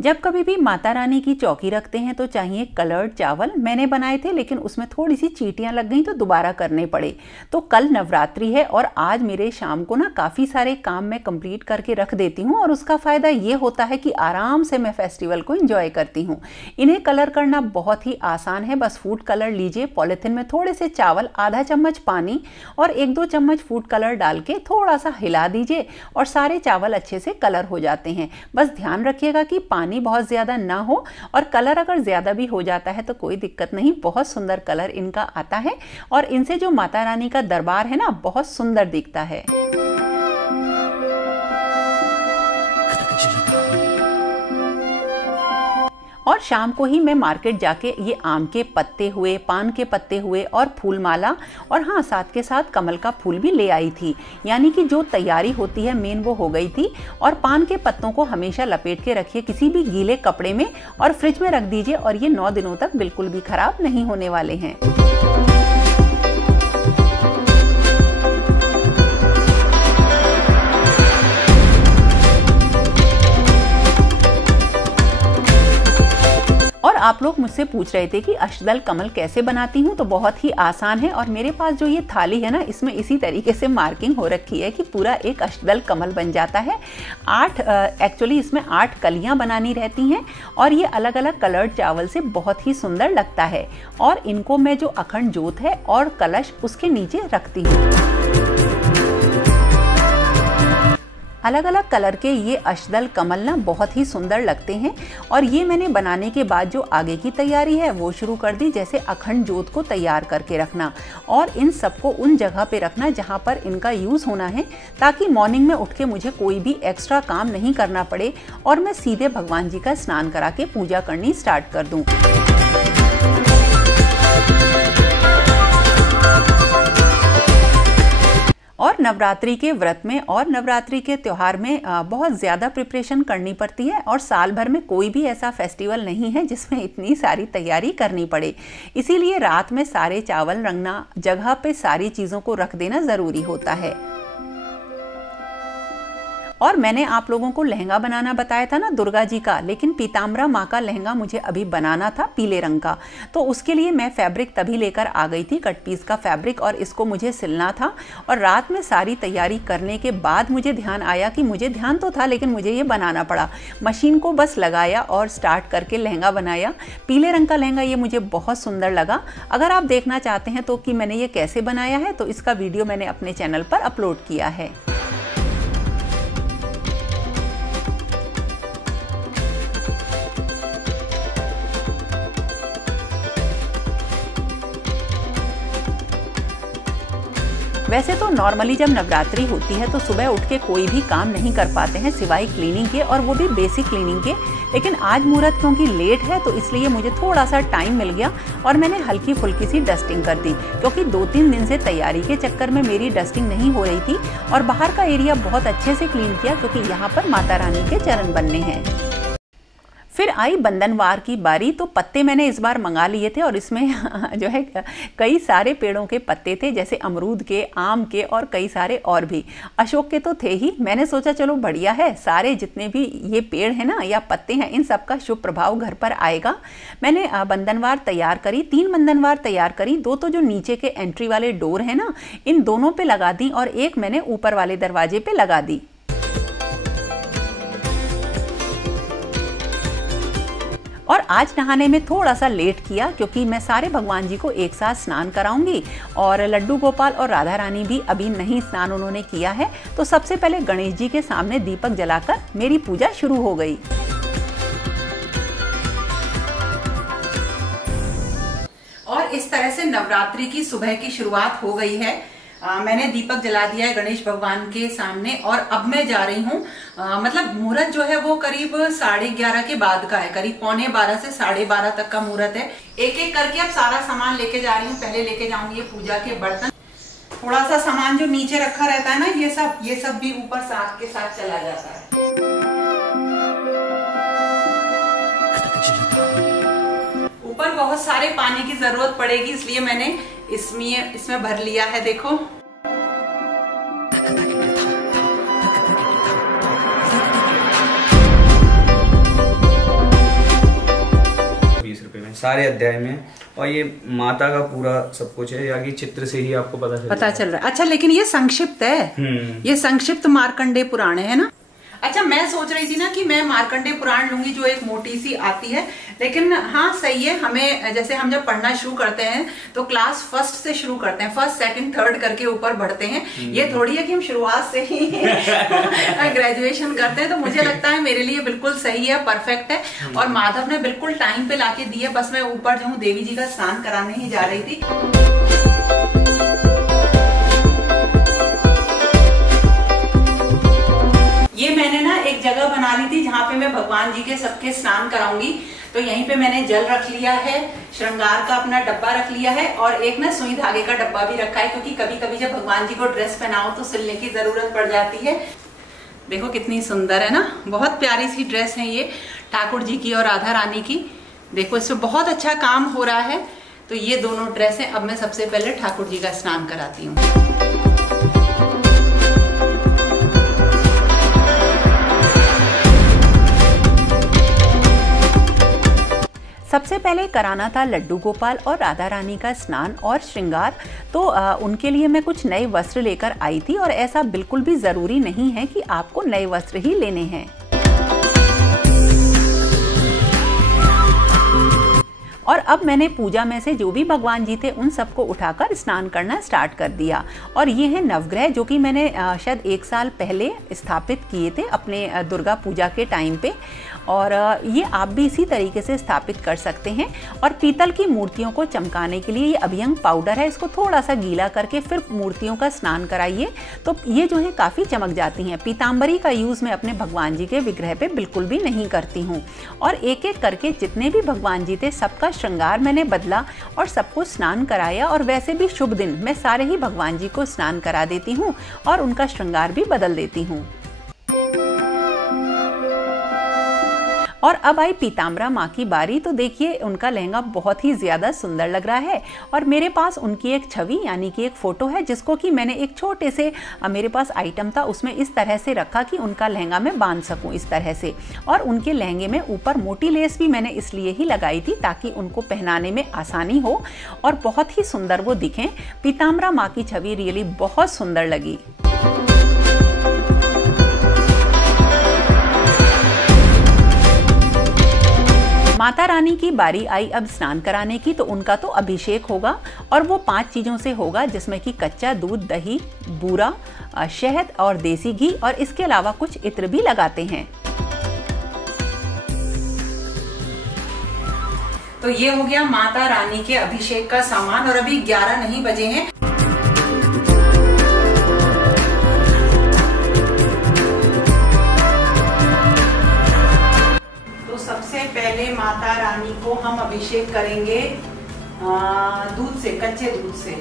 जब कभी भी माता रानी की चौकी रखते हैं तो चाहिए कलर्ड चावल। मैंने बनाए थे लेकिन उसमें थोड़ी सी चींटियां लग गई तो दोबारा करने पड़े। तो कल नवरात्रि है और आज मेरे शाम को ना काफ़ी सारे काम मैं कंप्लीट करके रख देती हूँ और उसका फ़ायदा ये होता है कि आराम से मैं फेस्टिवल को एंजॉय करती हूँ। इन्हें कलर करना बहुत ही आसान है। बस फूड कलर लीजिए, पॉलीथिन में थोड़े से चावल, आधा चम्मच पानी और 1-2 चम्मच फूड कलर डाल के थोड़ा सा हिला दीजिए और सारे चावल अच्छे से कलर हो जाते हैं। बस ध्यान रखिएगा कि पानी बहुत ज्यादा ना हो और कलर अगर ज्यादा भी हो जाता है तो कोई दिक्कत नहीं, बहुत सुंदर कलर इनका आता है और इनसे जो माता रानी का दरबार है ना बहुत सुंदर दिखता है। और शाम को ही मैं मार्केट जाके ये आम के पत्ते हुए, पान के पत्ते हुए और फूल माला और हाँ साथ के साथ कमल का फूल भी ले आई थी। यानी कि जो तैयारी होती है मेन वो हो गई थी। और पान के पत्तों को हमेशा लपेट के रखिए किसी भी गीले कपड़े में और फ्रिज में रख दीजिए और ये 9 दिनों तक बिल्कुल भी खराब नहीं होने वाले हैं। और आप लोग मुझसे पूछ रहे थे कि अष्टदल कमल कैसे बनाती हूँ, तो बहुत ही आसान है। और मेरे पास जो ये थाली है ना इसमें इसी तरीके से मार्किंग हो रखी है कि पूरा एक अष्टदल कमल बन जाता है। एक्चुअली इसमें 8 कलियाँ बनानी रहती हैं और ये अलग अलग कलर्ड चावल से बहुत ही सुंदर लगता है। और इनको मैं जो अखंड जोत है और कलश उसके नीचे रखती हूँ। अलग अलग कलर के ये अष्टदल कमल ना बहुत ही सुंदर लगते हैं। और ये मैंने बनाने के बाद जो आगे की तैयारी है वो शुरू कर दी, जैसे अखंड जोत को तैयार करके रखना और इन सबको उन जगह पे रखना जहाँ पर इनका यूज़ होना है, ताकि मॉर्निंग में उठ के मुझे कोई भी एक्स्ट्रा काम नहीं करना पड़े और मैं सीधे भगवान जी का स्नान करा के पूजा करनी स्टार्ट कर दूँ। और नवरात्रि के व्रत में और नवरात्रि के त्यौहार में बहुत ज़्यादा प्रिपरेशन करनी पड़ती है और साल भर में कोई भी ऐसा फेस्टिवल नहीं है जिसमें इतनी सारी तैयारी करनी पड़े। इसीलिए रात में सारे चावल रंगना, जगह पे सारी चीज़ों को रख देना ज़रूरी होता है। और मैंने आप लोगों को लहंगा बनाना बताया था ना दुर्गा जी का, लेकिन पीताम्बरा माँ का लहंगा मुझे अभी बनाना था पीले रंग का। तो उसके लिए मैं फैब्रिक तभी लेकर आ गई थी, कट पीस का फैब्रिक, और इसको मुझे सिलना था। और रात में सारी तैयारी करने के बाद मुझे ध्यान आया कि मुझे ध्यान तो था लेकिन मुझे ये बनाना पड़ा। मशीन को बस लगाया और स्टार्ट करके लहंगा बनाया। पीले रंग का लहंगा ये मुझे बहुत सुंदर लगा। अगर आप देखना चाहते हैं तो कि मैंने ये कैसे बनाया है तो इसका वीडियो मैंने अपने चैनल पर अपलोड किया है। वैसे तो नॉर्मली जब नवरात्रि होती है तो सुबह उठ के कोई भी काम नहीं कर पाते हैं सिवाय क्लीनिंग के, और वो भी बेसिक क्लीनिंग के। लेकिन आज मुहूर्त क्योंकि लेट है तो इसलिए मुझे थोड़ा सा टाइम मिल गया और मैंने हल्की फुल्की सी डस्टिंग कर दी, क्योंकि 2-3 दिन से तैयारी के चक्कर में मेरी डस्टिंग नहीं हो रही थी। और बाहर का एरिया बहुत अच्छे से क्लीन किया क्योंकि यहाँ पर माता रानी के चरण बनने हैं। फिर आई बंधनवार की बारी। तो पत्ते मैंने इस बार मंगा लिए थे और इसमें जो है कई सारे पेड़ों के पत्ते थे, जैसे अमरूद के, आम के और कई सारे और भी। अशोक के तो थे ही। मैंने सोचा चलो बढ़िया है, सारे जितने भी ये पेड़ हैं ना या पत्ते हैं इन सब का शुभ प्रभाव घर पर आएगा। मैंने बंधनवार तैयार करी, 3 बंधनवार तैयार करी। 2 तो जो नीचे के एंट्री वाले डोर हैं ना इन दोनों पे लगा दी और एक मैंने ऊपर वाले दरवाजे पे लगा दी। और आज नहाने में थोड़ा सा लेट किया क्योंकि मैं सारे भगवान जी को एक साथ स्नान कराऊंगी और लड्डू गोपाल और राधा रानी भी अभी नहीं स्नान उन्होंने किया है। तो सबसे पहले गणेश जी के सामने दीपक जलाकर मेरी पूजा शुरू हो गई। और इस तरह से नवरात्रि की सुबह की शुरुआत हो गई है। मैंने दीपक जला दिया है गणेश भगवान के सामने और अब मैं जा रही हूँ, मतलब मुहूर्त जो है वो करीब 11:30 के बाद का है, करीब 11:15 से 12:30 तक का मुहूर्त है। एक एक करके अब सारा सामान लेके जा रही हूँ। पहले लेके जाऊंगी ये पूजा के बर्तन, थोड़ा सा सामान जो नीचे रखा रहता है ना ये सब भी ऊपर साथ के साथ चला जाता है। ऊपर बहुत सारे पानी की जरूरत पड़ेगी इसलिए मैंने इसमें भर लिया है। देखो में, सारे अध्याय में। और ये माता का पूरा सब कुछ है, यहाँ की चित्र से ही आपको पता चल रहा है। अच्छा, लेकिन ये संक्षिप्त है, ये संक्षिप्त मार्कंडेय पुराण है ना। अच्छा, मैं सोच रही थी ना कि मैं मार्कंडेय पुराण लूंगी जो एक मोटी सी आती है, लेकिन हाँ सही है, हमें जैसे हम जब पढ़ना शुरू करते हैं तो क्लास फर्स्ट से शुरू करते हैं, फर्स्ट सेकंड थर्ड करके ऊपर बढ़ते हैं। ये थोड़ी है कि हम शुरुआत से ही ग्रेजुएशन करते हैं। तो मुझे लगता है मेरे लिए बिल्कुल सही है, परफेक्ट है। और माधव ने बिल्कुल टाइम पे लाके दी है। बस मैं ऊपर जो हूँ देवी जी का स्नान कराने ही जा रही थी। ये मैंने ना एक जगह बना ली थी जहाँ पे मैं भगवान जी के सबके स्नान कराऊंगी। तो यहीं पे मैंने जल रख लिया है, श्रृंगार का अपना डब्बा रख लिया है, और एक ना सुई धागे का डब्बा भी रखा है, क्योंकि कभी कभी जब भगवान जी को ड्रेस पहनाओ तो सिलने की जरूरत पड़ जाती है। देखो कितनी सुंदर है ना, बहुत प्यारी सी ड्रेस है ये ठाकुर जी की और राधा रानी की। देखो इसमें बहुत अच्छा काम हो रहा है। तो ये दोनों ड्रेस है। अब मैं सबसे पहले ठाकुर जी का स्नान कराती हूँ। सबसे पहले कराना था लड्डू गोपाल और राधा रानी का स्नान और श्रृंगार। तो उनके लिए मैं कुछ नए वस्त्र लेकर आई थी, और ऐसा बिल्कुल भी ज़रूरी नहीं है कि आपको नए वस्त्र ही लेने हैं। और अब मैंने पूजा में से जो भी भगवान जी थे उन सबको उठाकर स्नान करना स्टार्ट कर दिया। और ये है नवग्रह, जो कि मैंने शायद 1 साल पहले स्थापित किए थे अपने दुर्गा पूजा के टाइम पे। और ये आप भी इसी तरीके से स्थापित कर सकते हैं। और पीतल की मूर्तियों को चमकाने के लिए ये अभ्यंग पाउडर है, इसको थोड़ा सा गीला करके फिर मूर्तियों का स्नान कराइए, तो ये जो है काफ़ी चमक जाती हैं। पीताम्बरी का यूज़ मैं अपने भगवान जी के विग्रह पे बिल्कुल भी नहीं करती हूँ। और एक एक करके जितने भी भगवान जी थे सबका श्रृंगार मैंने बदला और सबको स्नान कराया। और वैसे भी शुभ दिन मैं सारे ही भगवान जी को स्नान करा देती हूँ और उनका श्रृंगार भी बदल देती हूँ। और अब आई पीताम्बरा माँ की बारी। तो देखिए उनका लहंगा बहुत ही ज़्यादा सुंदर लग रहा है। और मेरे पास उनकी एक छवि यानी कि एक फ़ोटो है, जिसको कि मैंने एक छोटे से मेरे पास आइटम था उसमें इस तरह से रखा कि उनका लहंगा मैं बांध सकूं इस तरह से। और उनके लहंगे में ऊपर मोटी लेस भी मैंने इसलिए ही लगाई थी ताकि उनको पहनाने में आसानी हो और बहुत ही सुंदर वो दिखें। पीताम्बरा माँ की छवि रियली बहुत सुंदर लगी। माता रानी की बारी आई अब स्नान कराने की। तो उनका तो अभिषेक होगा, और वो 5 चीज़ों से होगा, जिसमें कि कच्चा दूध, दही, बूरा, शहद और देसी घी, और इसके अलावा कुछ इत्र भी लगाते हैं। तो ये हो गया माता रानी के अभिषेक का सामान। और अभी 11 नहीं बजे हैं। पहले माता रानी को हम अभिषेक करेंगे दूध से, कच्चे दूध से।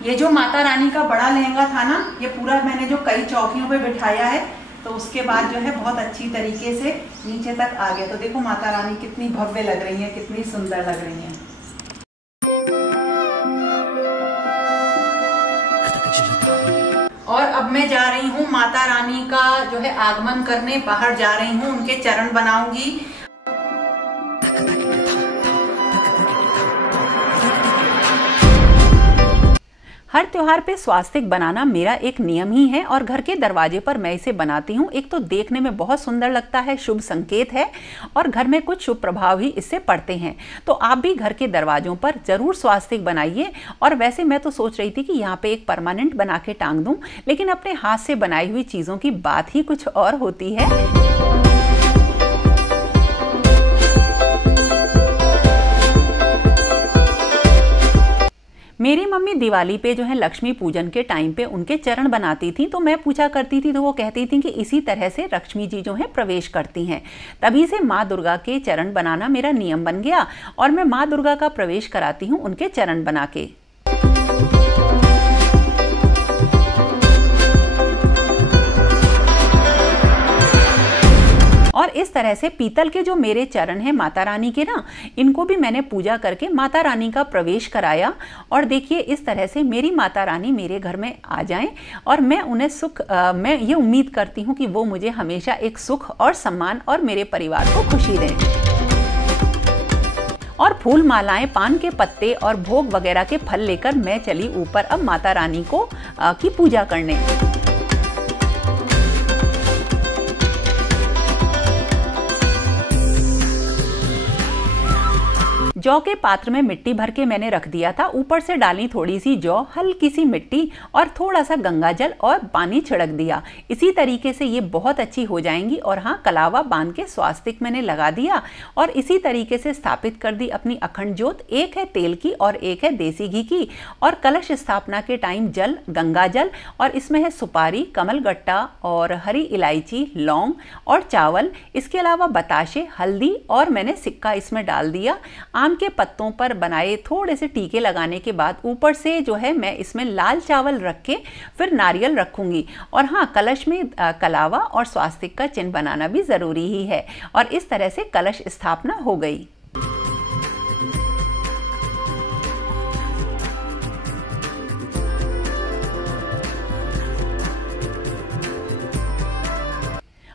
ये जो माता रानी का बड़ा लहंगा था ना, ये पूरा मैंने जो कई चौकियों पे बिठाया है, तो उसके बाद जो है बहुत अच्छी तरीके से नीचे तक आ गया। तो देखो माता रानी कितनी भव्य लग रही है, कितनी सुंदर लग रही है। और अब मैं जा रही हूँ माता रानी का जो है आगमन करने, बाहर जा रही हूँ, उनके चरण बनाऊंगी। हर त्योहार पे स्वास्तिक बनाना मेरा एक नियम ही है, और घर के दरवाजे पर मैं इसे बनाती हूँ। एक तो देखने में बहुत सुंदर लगता है, शुभ संकेत है, और घर में कुछ शुभ प्रभाव ही इससे पड़ते हैं। तो आप भी घर के दरवाजों पर जरूर स्वास्तिक बनाइए। और वैसे मैं तो सोच रही थी कि यहाँ पे एक परमानेंट बना के टांग दूँ, लेकिन अपने हाथ से बनाई हुई चीज़ों की बात ही कुछ और होती है। मेरी मम्मी दिवाली पे जो है लक्ष्मी पूजन के टाइम पे उनके चरण बनाती थी। तो मैं पूछा करती थी तो वो कहती थी कि इसी तरह से लक्ष्मी जी जो है प्रवेश करती हैं। तभी से माँ दुर्गा के चरण बनाना मेरा नियम बन गया, और मैं माँ दुर्गा का प्रवेश कराती हूँ उनके चरण बना के। इस तरह से पीतल के जो मेरे चरण हैं माता रानी के ना, इनको भी मैंने पूजा करके माता रानी का प्रवेश कराया। और देखिए इस तरह से मेरी माता रानी मेरे घर में आ जाएं और मैं उन्हें मैं ये उम्मीद करती हूँ कि वो मुझे हमेशा एक सुख और सम्मान और मेरे परिवार को खुशी दें। और फूल मालाएं, पान के पत्ते और भोग वगैरह के फल लेकर मैं चली ऊपर अब माता रानी की पूजा करने। जौ के पात्र में मिट्टी भर के मैंने रख दिया था, ऊपर से डाली थोड़ी सी जौ, हल्की सी मिट्टी और थोड़ा सा गंगा जल और पानी छिड़क दिया। इसी तरीके से ये बहुत अच्छी हो जाएंगी। और हाँ, कलावा बांध के स्वास्तिक मैंने लगा दिया और इसी तरीके से स्थापित कर दी अपनी अखंड ज्योत। एक है तेल की और एक है देसी घी की। और कलश स्थापना के टाइम जल, गंगा जल, और इसमें है सुपारी, कमलगट्टा और हरी इलायची, लौंग और चावल। इसके अलावा बताशे, हल्दी और मैंने सिक्का इसमें डाल दिया। आम के पत्तों पर बनाए थोड़े से टीके लगाने के बाद ऊपर से जो है मैं इसमें लाल चावल रख के फिर नारियल रखूंगी। और हाँ, कलश में कलावा और स्वास्तिक का चिन्ह बनाना भी जरूरी ही है। और इस तरह से कलश स्थापना हो गई।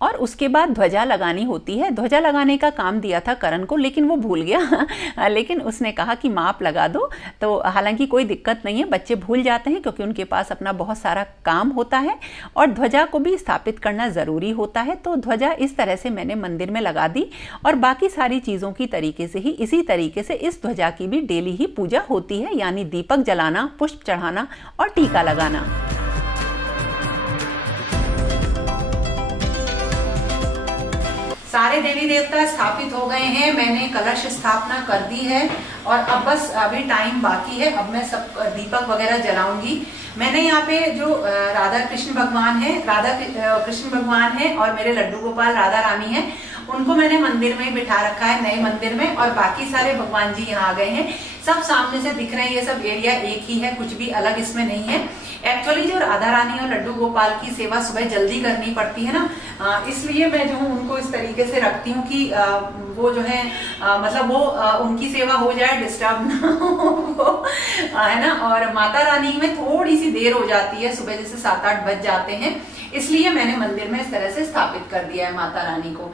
और उसके बाद ध्वजा लगानी होती है। ध्वजा लगाने का काम दिया था करण को, लेकिन वो भूल गया लेकिन उसने कहा कि माँ आप लगा दो। तो हालांकि कोई दिक्कत नहीं है, बच्चे भूल जाते हैं क्योंकि उनके पास अपना बहुत सारा काम होता है और ध्वजा को भी स्थापित करना ज़रूरी होता है। तो ध्वजा इस तरह से मैंने मंदिर में लगा दी और बाकी सारी चीज़ों की तरीके से ही इसी तरीके से इस ध्वजा की भी डेली ही पूजा होती है, यानी दीपक जलाना, पुष्प चढ़ाना और टीका लगाना। सारे देवी देवता स्थापित हो गए हैं, मैंने कलश स्थापना कर दी है और अब बस अभी टाइम बाकी है। अब मैं सब दीपक वगैरह जलाऊंगी। मैंने यहाँ पे जो राधा कृष्ण भगवान है और मेरे लड्डू गोपाल राधा रानी है, उनको मैंने मंदिर में बिठा रखा है, नए मंदिर में। और बाकी सारे भगवान जी यहाँ आ गए हैं, सब सामने से दिख रहे हैं। ये सब एरिया एक ही है, कुछ भी अलग इसमें नहीं है। एक्चुअली जो राधा रानी और लड्डू गोपाल की सेवा सुबह जल्दी करनी पड़ती है ना, इसलिए मैं जो हूँ उनको इस तरीके से रखती हूँ कि वो जो है मतलब वो उनकी सेवा हो जाए, डिस्टर्ब ना हो है ना। और माता रानी में थोड़ी सी देर हो जाती है, सुबह जैसे 7-8 बज जाते हैं, इसलिए मैंने मंदिर में इस तरह से स्थापित कर दिया है माता रानी को।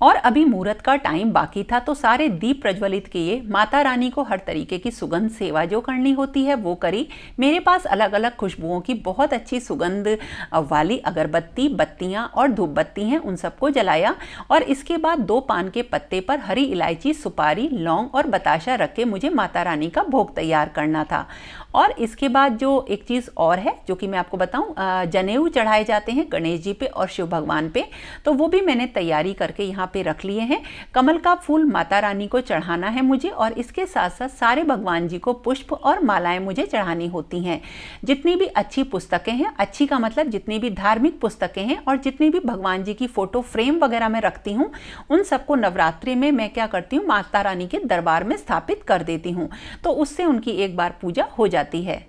और अभी मुहूर्त का टाइम बाकी था, तो सारे दीप प्रज्वलित किए, माता रानी को हर तरीके की सुगंध सेवा जो करनी होती है वो करी। मेरे पास अलग अलग खुशबुओं की बहुत अच्छी सुगंध वाली अगरबत्ती, बत्तियां और धूप बत्ती हैं, उन सबको जलाया। और इसके बाद 2 पान के पत्ते पर हरी इलायची, सुपारी, लौंग और बताशा रख के मुझे माता रानी का भोग तैयार करना था। और इसके बाद जो एक चीज़ और है जो कि मैं आपको बताऊं, जनेऊ चढ़ाए जाते हैं गणेश जी पे और शिव भगवान पे, तो वो भी मैंने तैयारी करके यहाँ पे रख लिए हैं। कमल का फूल माता रानी को चढ़ाना है मुझे और इसके साथ साथ सारे भगवान जी को पुष्प और मालाएं मुझे चढ़ानी होती हैं। जितनी भी अच्छी पुस्तकें हैं, अच्छी का मतलब जितनी भी धार्मिक पुस्तकें हैं और जितनी भी भगवान जी की फोटो फ्रेम वगैरह मैं रखती हूँ, उन सबको नवरात्रि में मैं क्या करती हूँ, माता रानी के दरबार में स्थापित कर देती हूँ, तो उससे उनकी एक बार पूजा हो जाती है।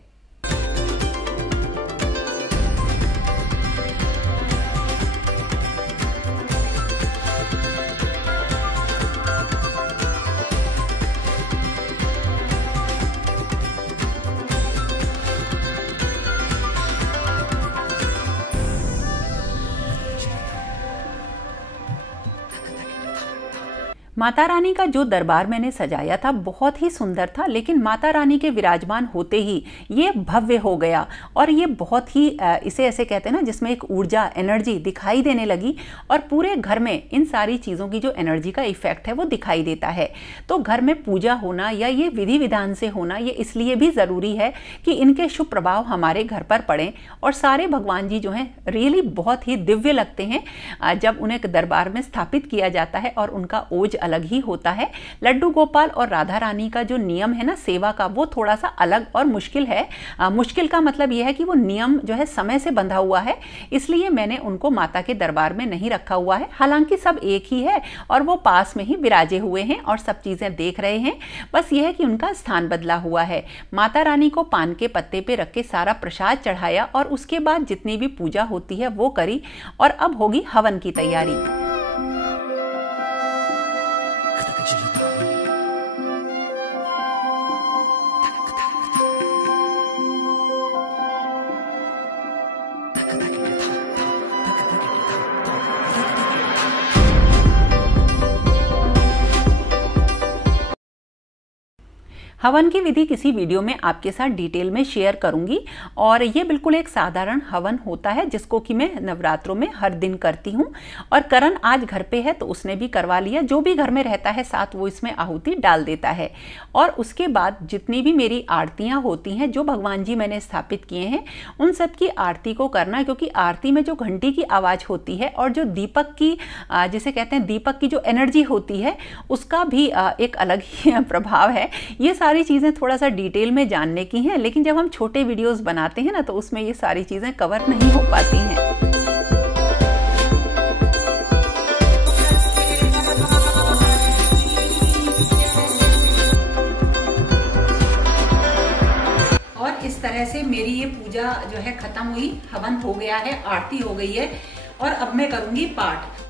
माता रानी का जो दरबार मैंने सजाया था बहुत ही सुंदर था, लेकिन माता रानी के विराजमान होते ही ये भव्य हो गया और ये बहुत ही इसे ऐसे कहते हैं ना जिसमें एक ऊर्जा, एनर्जी दिखाई देने लगी और पूरे घर में इन सारी चीज़ों की जो एनर्जी का इफेक्ट है वो दिखाई देता है। तो घर में पूजा होना या ये विधि विधान से होना ये इसलिए भी ज़रूरी है कि इनके शुभ प्रभाव हमारे घर पर पड़ें। और सारे भगवान जी जो हैं रियली बहुत ही दिव्य लगते हैं जब उन्हें दरबार में स्थापित किया जाता है और उनका ओज अलग ही होता है। लड्डू गोपाल और राधा रानी का जो नियम है ना सेवा का, वो थोड़ा सा अलग और मुश्किल है। मुश्किल का मतलब यह है कि वो नियम जो है समय से बंधा हुआ है, इसलिए मैंने उनको माता के दरबार में नहीं रखा हुआ है। हालांकि सब एक ही है और वो पास में ही विराजे हुए हैं और सब चीज़ें देख रहे हैं, बस यह है कि उनका स्थान बदला हुआ है। माता रानी को पान के पत्ते पे रख के सारा प्रसाद चढ़ाया और उसके बाद जितनी भी पूजा होती है वो करी और अब होगी हवन की तैयारी। हवन की विधि किसी वीडियो में आपके साथ डिटेल में शेयर करूंगी और ये बिल्कुल एक साधारण हवन होता है जिसको कि मैं नवरात्रों में हर दिन करती हूँ। और करण आज घर पे है तो उसने भी करवा लिया, जो भी घर में रहता है साथ वो इसमें आहुति डाल देता है। और उसके बाद जितनी भी मेरी आरतियाँ होती हैं, जो भगवान जी मैंने स्थापित किए हैं, उन सब की आरती को करना, क्योंकि आरती में जो घंटी की आवाज़ होती है और जो दीपक की जिसे कहते हैं दीपक की जो एनर्जी होती है उसका भी एक अलग ही प्रभाव है। ये सारी चीज़ें थोड़ा सा डिटेल में जानने की हैं, लेकिन जब हम छोटे वीडियोस बनाते हैं ना तो उसमें ये सारी चीज़ें कवर नहीं हो पाती हैं। और इस तरह से मेरी ये पूजा जो है खत्म हुई, हवन हो गया है, आरती हो गई है और अब मैं करूँगी पाठ।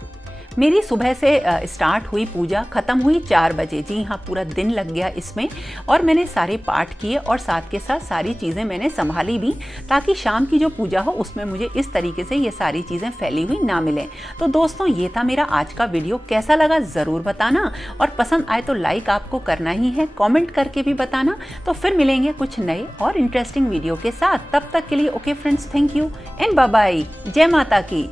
मेरी सुबह से स्टार्ट हुई पूजा, ख़त्म हुई 4 बजे। जी हाँ, पूरा दिन लग गया इसमें और मैंने सारे पाठ किए और साथ के साथ सारी चीज़ें मैंने संभाली भी, ताकि शाम की जो पूजा हो उसमें मुझे इस तरीके से ये सारी चीज़ें फैली हुई ना मिलें। तो दोस्तों ये था मेरा आज का वीडियो, कैसा लगा ज़रूर बताना और पसंद आए तो लाइक आपको करना ही है, कॉमेंट करके भी बताना। तो फिर मिलेंगे कुछ नए और इंटरेस्टिंग वीडियो के साथ, तब तक के लिए okay friends, thank you and bye bye. जय माता की।